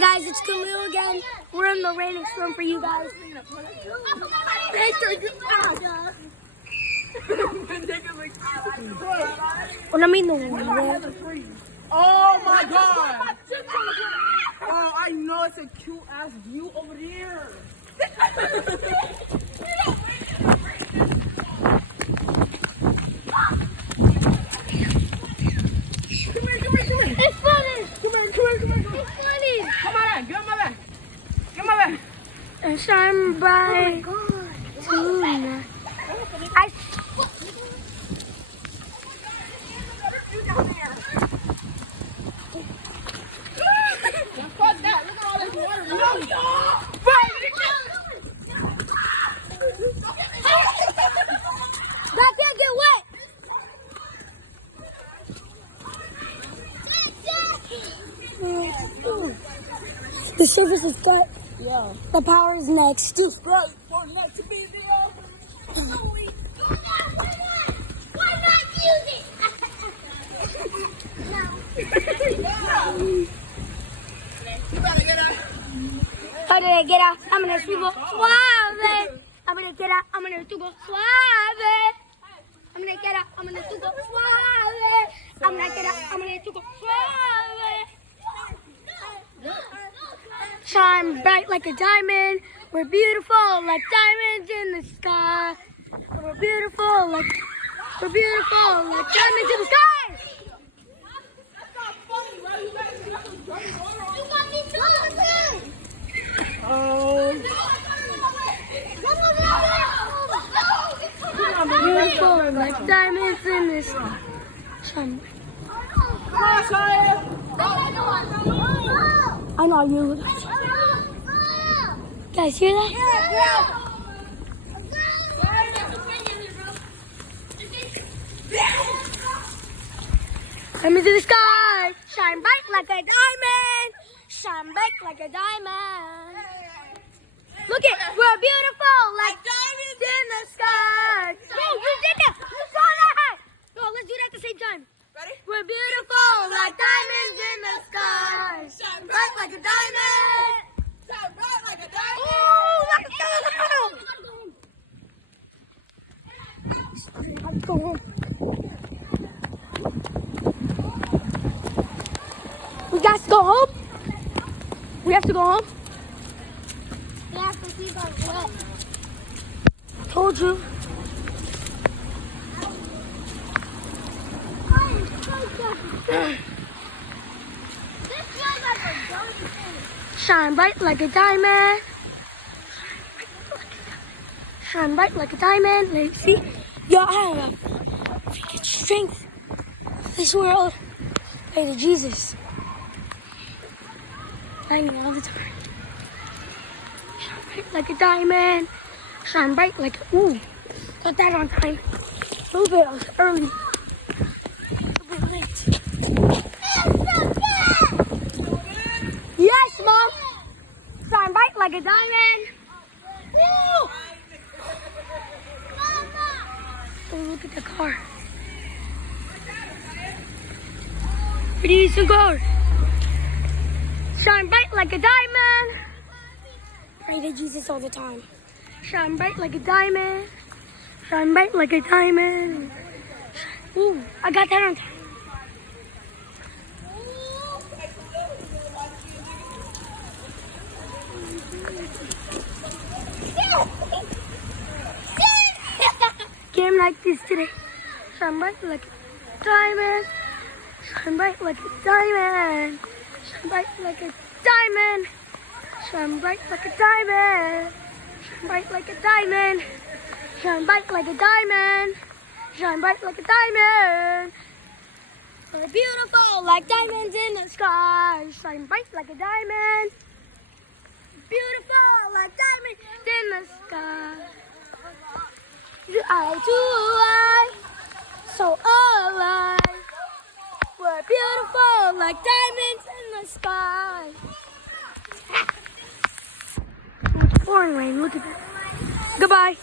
Hey guys, it's Camille again. We're in the raining storm for you guys. What I mean the Oh my god! Oh, I know it's a cute ass view over there. It's funny. Come here. It's funny. Come on, get on my back. Get on my back. And shine bright. Tonight. Fuck that. Look at all this water. That can't get wet. The surface is cut. Yeah. The power is next. Why not to be there? Why not use it? You better get up. How did I get out? I'm gonna sugo suave. I'm gonna get out. I'm gonna sugo suave. I'm gonna get out. I'm gonna sugo suave. I'm gonna get out. I'm gonna sugo suave. Shine bright like a diamond. We're beautiful like diamonds in the sky. We're beautiful like diamonds in the sky. Oh. Beautiful like diamonds in the sky. Shine bright. I know you guys hear that? Come into the sky, shine bright like a diamond, shine bright like a diamond. Look it, we're beautiful like diamonds in the sky. No, you did that, you saw that. No, let's do that at the same time. Ready? We're beautiful like diamonds in the sky, shine bright like a diamond. Shine bright like a diamond. Oh, let's go home. We got to go home? We have to go home? Yeah, because we got wet. Told you. Shine bright like a diamond. Shine bright like a diamond. Let's see. Yo, I have a freaking strength of this world. Hey, to Jesus. I need all the time. Shine bright like a diamond. Shine bright like a... Ooh. Got that on time. A little bit early. A little bit late. Yes, Mom. Shine bright like a diamond. Woo! Oh, look at the car. Pretty decent car. Shine bright like a diamond. Pray to Jesus all the time. Shine bright like a diamond. Shine bright like a diamond. Ooh, I got that on time. Game like this today. Shine bright like a diamond. Shine bright like a diamond. Shine bright like a diamond. Shine bright like a diamond. Shine bright like a diamond. Shine bright like a diamond. Shine bright like a diamond. We're beautiful like diamonds in the sky. Shine bright like a diamond. Beautiful like diamonds in the sky. Eye to eye, so alive. We're beautiful like diamonds in the sky. It's pouring rain, look at that. Goodbye.